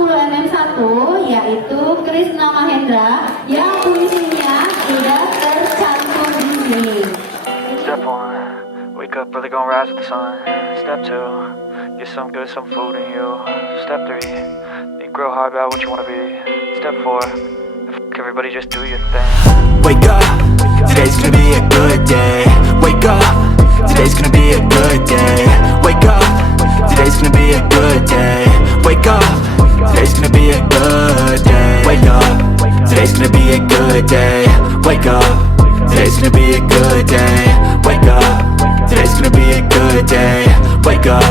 10mm1 yaitu Krisna Mahendra yang puisinya sudah tercantum di sini. Step 1, wake up early, gonna rise with the sun. Step 2, get some good, some food in you. Step 3, think real hard about what you wanna be. Step 4, everybody just do your thing. Wake up, today's gonna be a good day. Wake up, today's gonna be a good day. Wake up, today's gonna be a good day. Wake up, today's gonna be a good day. Wake up, today's gonna be a good day. Wake up, today's gonna be a good day. Wake up, today's gonna be a good day. Wake up,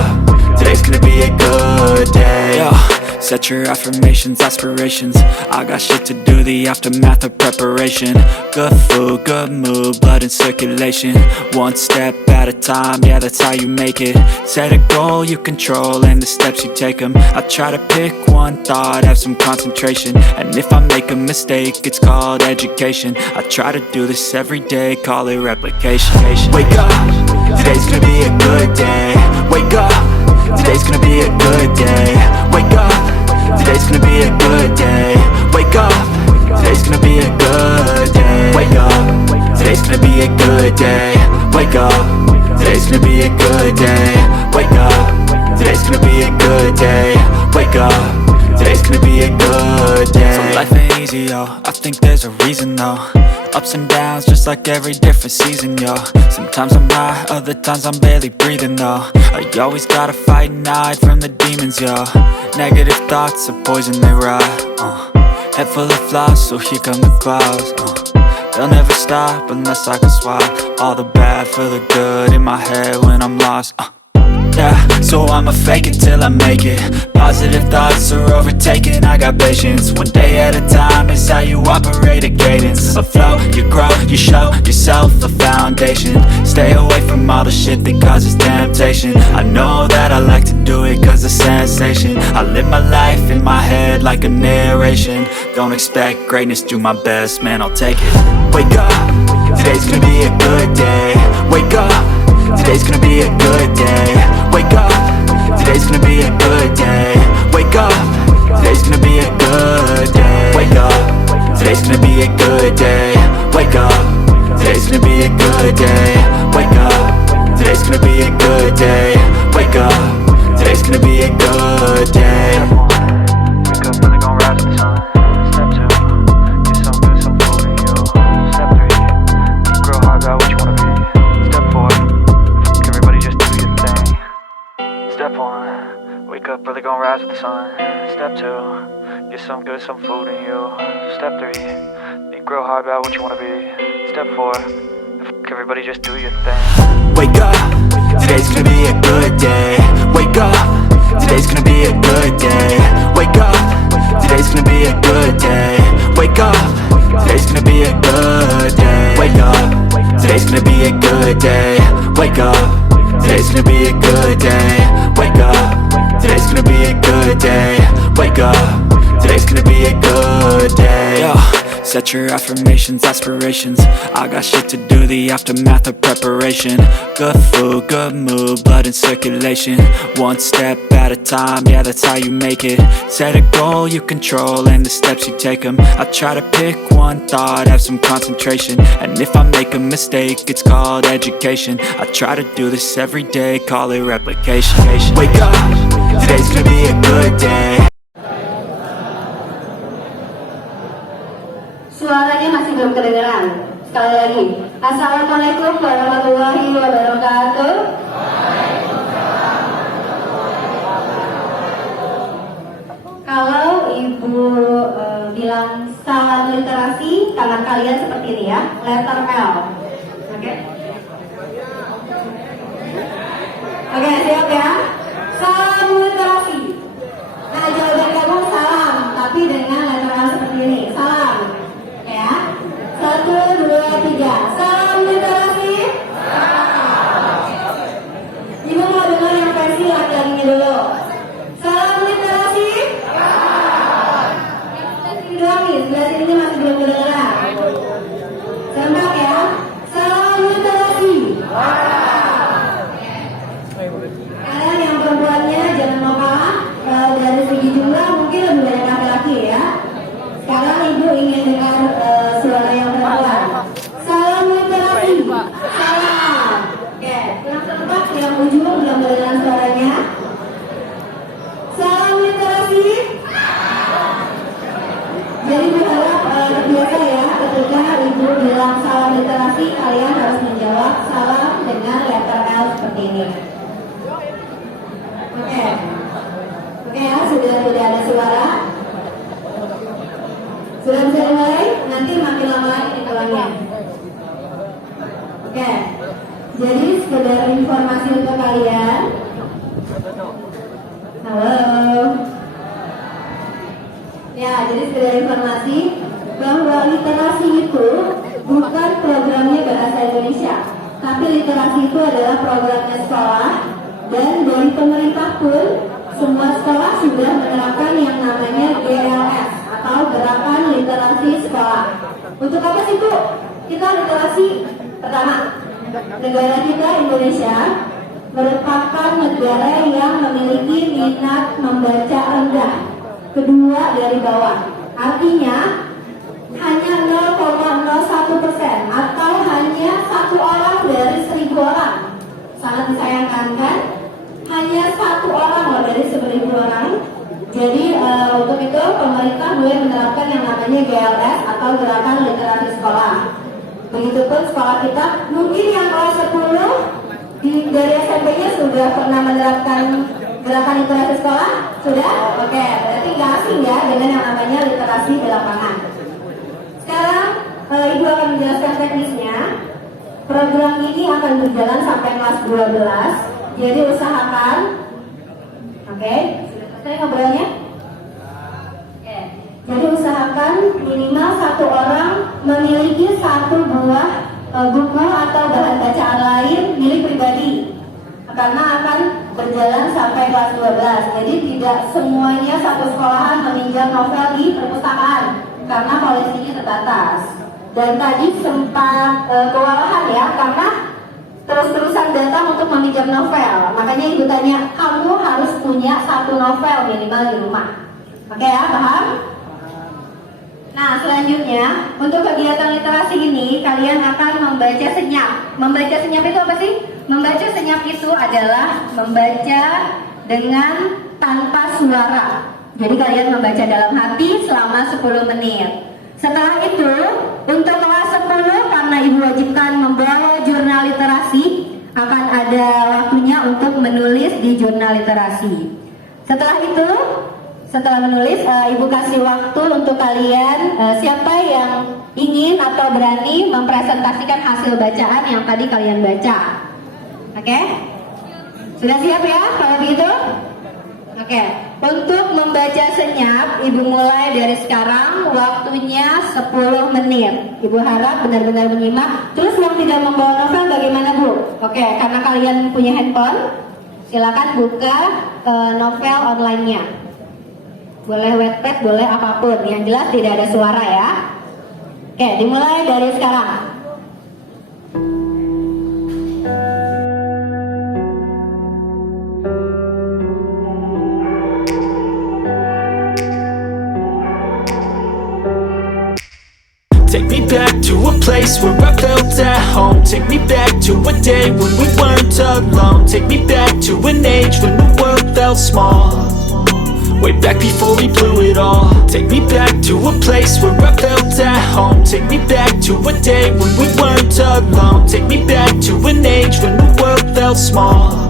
today's gonna be a good day. Yo, set your affirmations, aspirations. I got shit to do, the aftermath of preparation. Good food, good mood, blood in circulation. One step at a time, yeah, that's how you make it. Set a goal you control and the steps you take them. I try to pick one thought, have some concentration. And if I make a mistake, it's called education. I try to do this every day, call it replication. Wake up, today's gonna be a good day. Wake up, today's gonna be a good day. Wake up, today's gonna be a good day. Wake up, today's gonna be a good day. Wake up, today's gonna be a good day. Wake up, today's gonna be a good day. Wake up, today's gonna be a good day. Wake up, today's gonna be a good day. So life ain't easy, yo, I think there's a reason though. Ups and downs, just like every different season, yo. Sometimes I'm high, other times I'm barely breathing, though. I always gotta fight and hide from the demons, yo. Negative thoughts are poison, they rot, Head full of flies, so here come the clouds, They'll never stop unless I can swap all the bad for the good in my head when I'm lost, Yeah, so I'ma fake it till I make it. Positive thoughts are overtaken, I got patience. One day at a time is how you operate a cadence. A flow, you grow, you show yourself a foundation. Stay away from all the shit that causes temptation. I know that I like to do it cause it's sensation. I live my life in my head like a narration. Don't expect greatness, do my best, man, I'll take it. Wake up, today's gonna be a good day. Wake up, today's gonna be a good day. Wake up, today's gonna be a good day. Wake up, today's gonna be a good day. Wake up, today's gonna be a good day. Wake up, today's gonna be a good day. Wake up, today's gonna be a good day. Wake up, today's gonna be a good day. Wake up early, gonna rise with the sun. Step 2, get some good, some food in you. Step 3, think real hard about what you wanna be. Step 4, everybody just do your thing. Step 1, wake up early, gonna rise with the sun. Step 2, get some good, some food in you. Step 3, think real hard about what you wanna be. Step 4, everybody just do your thing. Wake up, today's gonna be a good day. Wake up, today's gonna be a good day. Wake up, today's gonna be a good day. Wake up, today's gonna be a good day. Wake up, today's gonna be a good day. Wake up, today's gonna be a good day. Wake up, today's gonna be a good day. Wake up, today's gonna be a good day. Yo, set your affirmations, aspirations. I got shit to do, the aftermath of preparation. Good food, good mood, blood in circulation. One step at a time, yeah, that's how you make it. Set a goal you control and the steps you take them. I try to pick one thought, have some concentration. And if I make a mistake, it's called education. I try to do this every day, call it replication. Wake up, today's gonna be a good day. Suaranya masih belum kedengeran. Sekali lagi, Assalamualaikum warahmatullahi wabarakatuh. Kalau ibu bilang salam literasi, tangan kalian seperti ini ya, letter L. Oke? Oke, siap ya? Salam literasi. Nah, jawaban kamu salam, tapi dengan letter L seperti ini. Salam. Ya. 1, 2, 3. Salam literasi. Ibu mau dengar yang versi laki-lakinya dulu. Salam literasi. Doang nih, sebelah sini masih belum kedengeran. Serentak ya. Salam literasi. Kalian ini. Oke. Oke ya, sudah tidak ada suara. Sudah bisa dimulai? Nanti makin lama lagi ditelangnya. Oke. Jadi sekedar informasi untuk kalian. Halo. Ya, jadi sekedar informasi bahwa literasi itu bukan programnya Bahasa Indonesia, tapi literasi itu adalah programnya sekolah, dan dari pemerintah pun semua sekolah sudah menerapkan yang namanya GLS atau Gerakan Literasi Sekolah. Untuk apa sih Bu? Kita literasi pertama, negara kita Indonesia merupakan negara yang memiliki minat membaca rendah, kedua dari bawah. Artinya hanya 0,01% atau hanya 1 orang dari 1.000 orang. Sangat disayangkan kan? Hanya 1 orang loh dari 1.000 orang. Jadi untuk itu pemerintah mulai menerapkan yang namanya GLS atau Gerakan Literasi Sekolah. Begitupun sekolah kita, mungkin yang kelas 10 dari SMP-nya sudah pernah menerapkan Gerakan Literasi Sekolah? Sudah? Oke, berarti nggak asing ya dengan yang namanya literasi di lapangan. Sekarang Ibu akan menjelaskan teknisnya. Program ini akan berjalan sampai kelas 12. Jadi usahakan, oke, saya ngobrolnya. Oke, jadi usahakan minimal 1 orang memiliki 1 buah buku atau bahan bacaan lain milik pribadi, karena akan berjalan sampai kelas 12. Jadi tidak semuanya satu sekolahan meminjam novel di perpustakaan karena polisinya terbatas. Dan tadi sempat kewalahan ya, karena terus-terusan datang untuk meminjam novel. Makanya ibu tanya, kamu harus punya 1 novel minimal di rumah. Oke ya, paham? Nah, selanjutnya untuk kegiatan literasi ini kalian akan membaca senyap. Membaca senyap itu apa sih? Membaca senyap itu adalah membaca dengan tanpa suara. Jadi kalian membaca dalam hati selama 10 menit. Setelah itu, untuk kelas 10 karena ibu wajibkan membawa jurnal literasi, akan ada waktunya untuk menulis di jurnal literasi. Setelah itu, setelah menulis, ibu kasih waktu untuk kalian, siapa yang ingin atau berani mempresentasikan hasil bacaan yang tadi kalian baca. Oke? Sudah siap ya kalau begitu? Oke. Untuk membaca senyap, ibu mulai dari sekarang, waktunya 10 menit. Ibu harap benar-benar menyimak. Terus yang tidak membawa novel bagaimana Bu? Oke, karena kalian punya handphone, silakan buka novel online-nya. Boleh Wattpad, boleh apapun, yang jelas tidak ada suara ya. Oke, dimulai dari sekarang. Take me back to a place where I felt at home. Take me back to a day when we weren't alone. Take me back to an age when the world felt small. Way back before we blew it all. Take me back to a place where I felt at home. Take me back to a day when we weren't alone. Take me back to an age when the world felt small.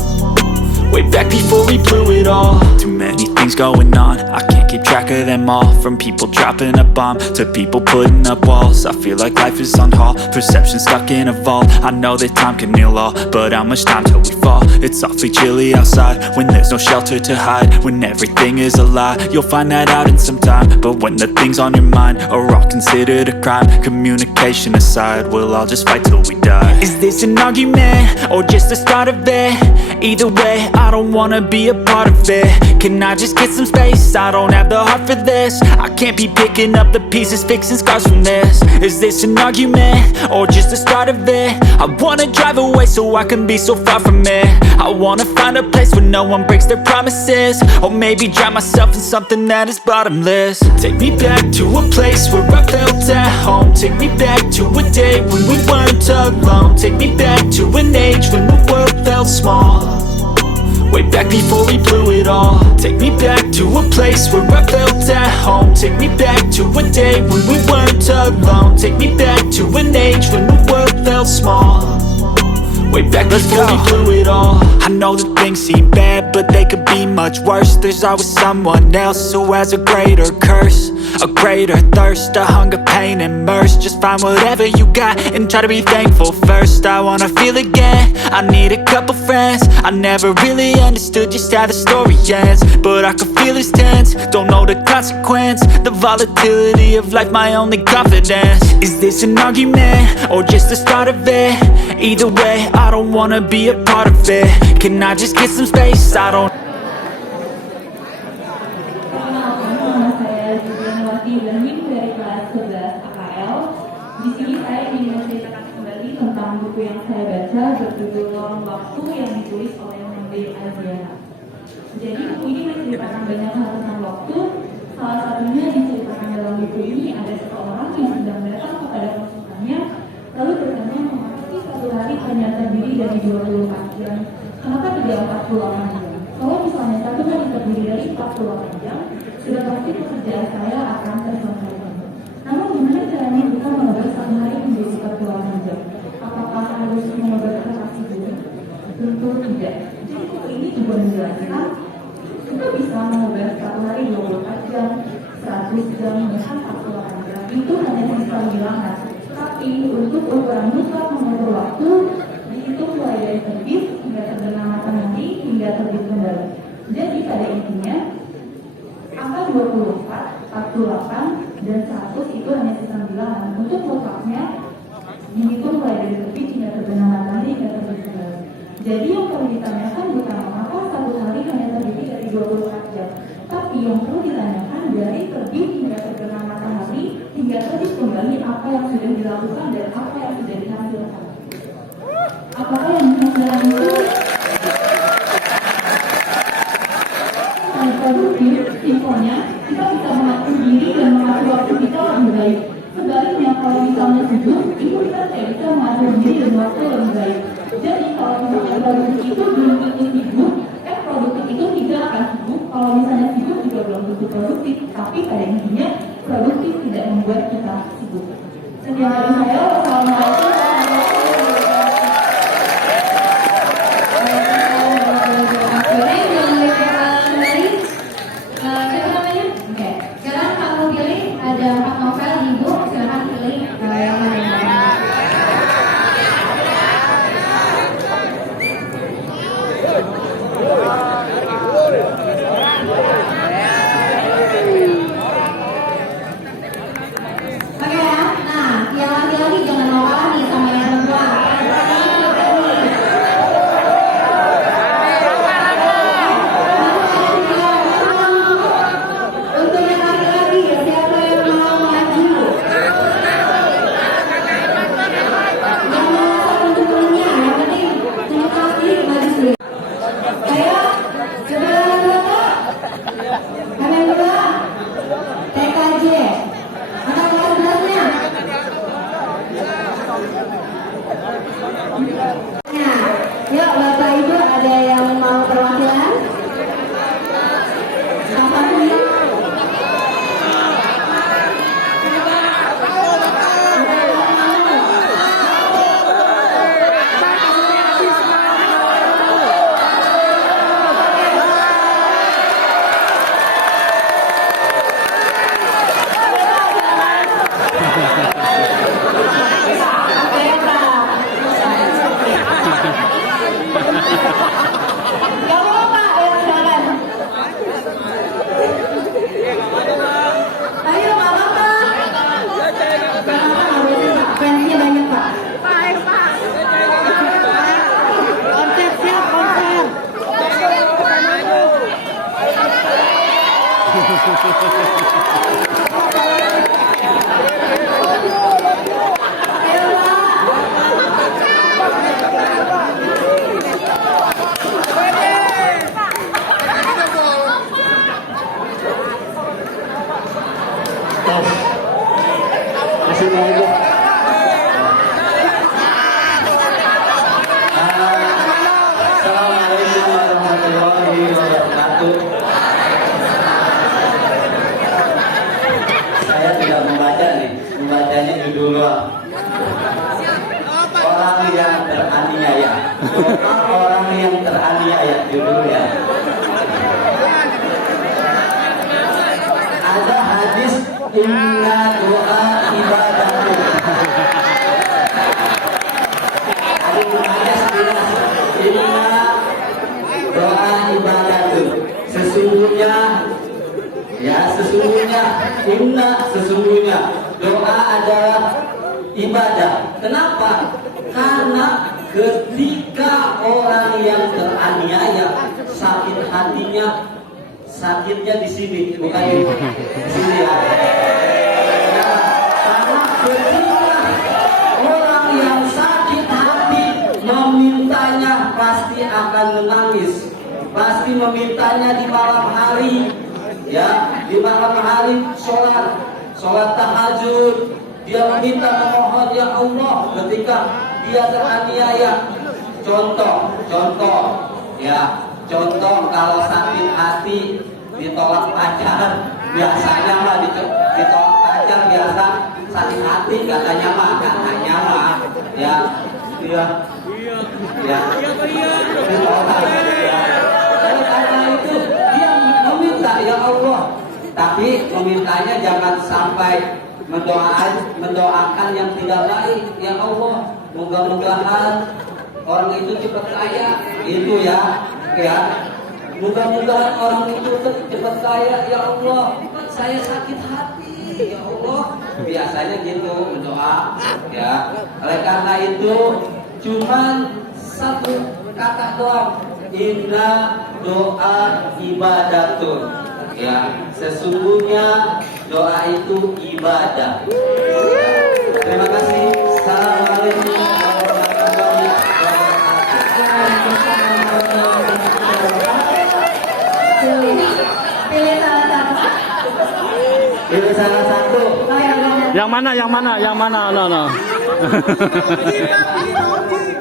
Way back before we blew it all. Too many things going on, I can't keep track of them all. From people dropping a bomb to people putting up walls. I feel like life is on hold, perception stuck in a vault. I know that time can heal all, but how much time till we fall? It's awfully chilly outside when there's no shelter to hide. When everything is a lie, you'll find that out in some time. But when the things on your mind are all considered a crime, communication aside, we'll all just fight till we die. Is this an argument or just the start of it? Either way, I don't wanna be a part of it. Can I just get some space? I don't have the heart for this. I can't be picking up the pieces, fixing scars from this. Is this an argument or just the start of it? I wanna drive away so I can be so far from it. I wanna find a place where no one breaks their promises. Or maybe drown myself in something that is bottomless. Take me back to a place where I felt at home. Take me back to a day when we weren't alone. Take me back to an age when the world felt small. Way back before we blew it all. Take me back to a place where I felt at home. Take me back to a day when we weren't alone. Take me back to an age when the world felt small. way back before we blew it all. I know that things seem bad, but they could be much worse. There's always someone else who has a greater curse, a greater thirst, a hunger, pain, and mercy. Just find whatever you got and try to be thankful first. I wanna feel again, I need a couple friends. I never really understood just how the story ends, but I can feel it's tense, don't know the consequence. The volatility of life, my only confidence. Is this an argument, or just the start of it? Either way, I don't wanna be a part of it. Can I just get some space? I don't. Perkenalkan, nama saya Julianwati Bermin dari kelas 11 AKL. Di sini saya ingin menceritakan kembali tentang buku yang saya baca berjudul Lorong Waktu yang ditulis oleh Mendel Aziana. Jadi buku ini menceritakan banyak hal tentang waktu. Salah satunya diceritakan dalam buku ini ada seseorang yang sedang datang kepada konsultannya, lalu bertanya mengapa satu hari hanya terdiri dari 24 jam. Kenapa tidak 48 jam? Kalau misalnya satu hari terdiri dari 48 jam, sudah pasti pekerjaan saya akan terselesaikan. Namun gimana caranya kita mengubah satu hari menjadi 48 jam? Apakah harus mengubah transaksi dulu? Tentu tidak. Jadi buku ini juga menjelaskan kita bisa mengubah satu hari 24 jam, 100 jam, bahkan 48 jam. Itu hanya sisa bilangan. Tapi untuk ukuran mutlak mengukur waktu, dihitung mulai dari terbit hingga terbenam matahari hingga terbit kembali. Jadi pada intinya, angka 24, 48, dan 100 itu hanya sisa bilangan. Untuk mutlaknya, dihitung mulai dari terbit hingga terbenam matahari hingga terbit kembali. Jadi yang perlu ditanyakan bukan mengapa satu hari hanya terdiri dari 24 jam, tapi yang perlu ditanyakan dari terbit hingga terbenam matahari hingga terbit kembali apa yang sudah dilakukan dan apa yang sudah dihasilkan. Apakah yang dihasilkan itu produktif? Simpelnya, kita bisa mengatur diri dan mengatur waktu kita lebih baik. Sebaliknya, kalau misalnya sibuk, itu kita tidak bisa mengatur diri dan waktu lebih baik. Jadi kalau misalnya produktif itu belum tentu sibuk, produktif itu tidak akan sibuk. Kalau misalnya sibuk juga belum tentu produktif. Tapi pada intinya, produktif tidak membuat kita sibuk. Sekian dari saya. Wassalamualaikum. Yuk Bapak Ibu, ada yang mau perwakilan? Salah satunya. Assalamualaikum warahmatullahi wabarakatuh. Saya tidak membaca nih, membacanya judul doang. Orang yang teraniaya. hadis inna doa ibadatun. Inna doa ibadatun. Sesungguhnya sesungguhnya doa adalah ibadah. Kenapa? Karena ketika orang yang teraniaya sakit hatinya, sakitnya di sini, bukan di sini ya. Karena ketika orang yang sakit hati memintanya pasti akan menangis, pasti memintanya di malam hari, ya, di malam hari sholat tahajud, dia meminta memohon ya Allah ketika dia teraniaya. Contoh kalau sakit hati ditolak pacar, biasanya mah ditolak pacar biasa sakit hati katanya mah ya ditolak ya. Karena itu dia meminta ya Allah, tapi memintanya jangan sampai mendoakan yang tidak baik. Ya Allah, moga-mogahan orang itu cepat kaya, itu ya. Mudah-mudahan orang itu cepat kaya, ya Allah. Saya sakit hati, ya Allah. Biasanya gitu mendoa, ya. Oleh karena itu, cuman satu kata doang, inna doa ibadatun. Ya, sesungguhnya doa itu ibadah. Terima kasih. Assalamualaikum warahmatullahi wabarakatuh. Pilih salah satu. Yang mana? No.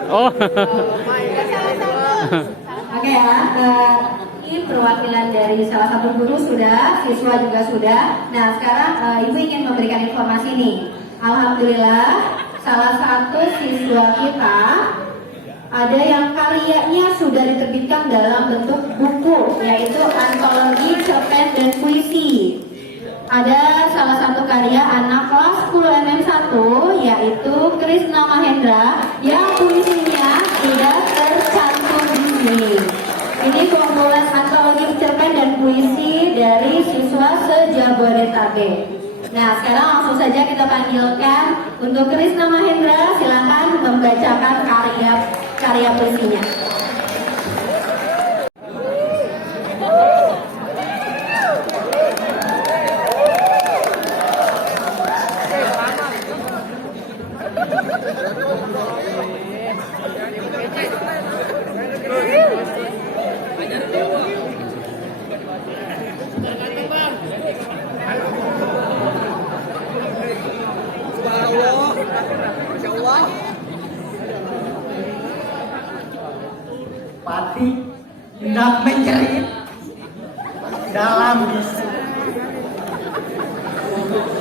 Oh. Oke ya, ini perwakilan dari salah satu guru sudah, siswa juga sudah. Nah sekarang Ibu ingin memberikan informasi nih. Alhamdulillah salah satu siswa kita ada yang karyanya sudah diterbitkan dalam bentuk buku, yaitu antologi cerpen dan puisi. Ada salah satu karya anak kelas 10 MM1, yaitu Krisna Mahendra, yang puisinya sudah tercantum di sini. Ini kumpulan antologi cerpen dan puisi dari siswa se-Jabodetabek. Nah, sekarang langsung saja kita panggilkan untuk Krisna Mahendra, silakan membacakan karya puisinya. Pati hendak menjerit dalam bisu,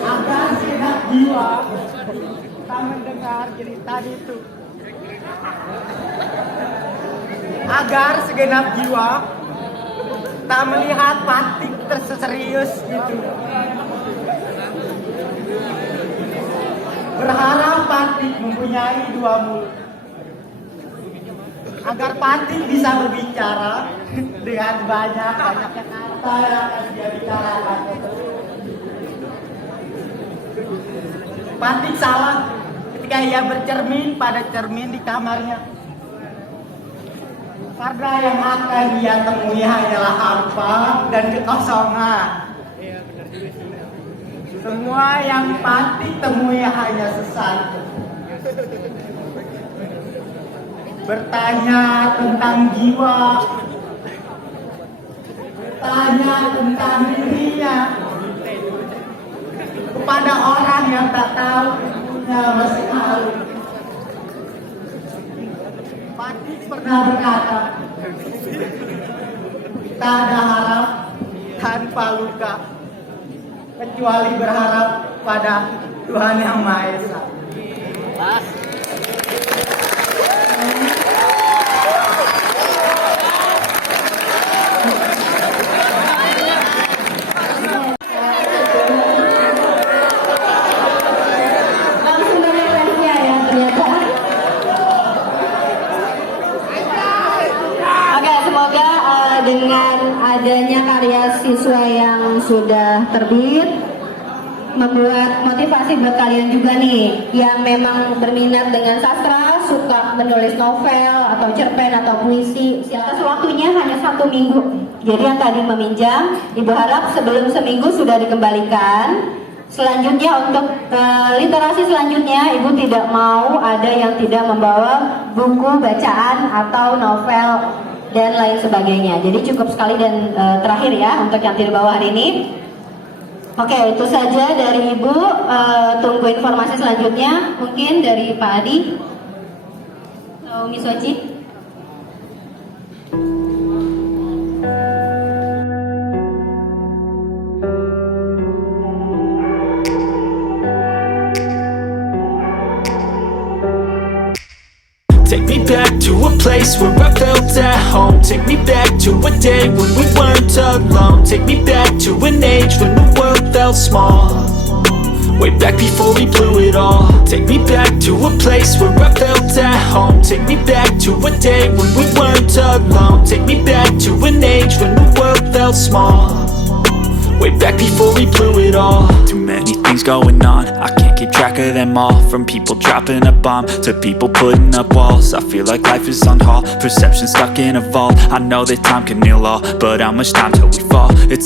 agar segenap jiwa tak mendengar jeritan itu. Agar segenap jiwa tak melihat Patik terserius itu. Berharap Patik mempunyai dua mulut, agar Patik bisa berbicara dengan banyak kata yang akan dia bicarakan. Patik salah ketika ia bercermin pada cermin di kamarnya, karena yang akan dia temui hanyalah hampa dan kekosongan. Semua yang Patik temui hanya sesat. Bertanya tentang jiwa, bertanya tentang dirinya kepada orang yang tak tahu ibunya masih lalu. Patik pernah berkata, tak ada harap tanpa luka, kecuali berharap pada Tuhan Yang Maha Esa. terbit, membuat motivasi buat kalian juga nih yang memang berminat dengan sastra, suka menulis novel atau cerpen atau puisi. Atas waktunya hanya 1 minggu. Jadi yang tadi meminjam, Ibu harap sebelum seminggu sudah dikembalikan. Selanjutnya untuk literasi selanjutnya, Ibu tidak mau ada yang tidak membawa buku bacaan atau novel dan lain sebagainya. Jadi cukup sekali dan terakhir ya untuk yang tidak bawa hari ini. Oke, itu saja dari Ibu. Tunggu informasi selanjutnya. Mungkin dari Pak Adi atau Miss Waci. Take me back to a place where I felt at home. Take me back to a day when we weren't alone. Take me back to an age when the world felt small. Way back before we blew it all. Take me back to a place where I felt at home. Take me back to a day when we weren't alone. Take me back to an age when the world felt small. Way back before we blew it all. Too many things going on, I can't keep track of them all. From people dropping a bomb to people putting up walls. I feel like life is on hold, perception stuck in a vault. I know that time can heal all, but how much time till we fall? It's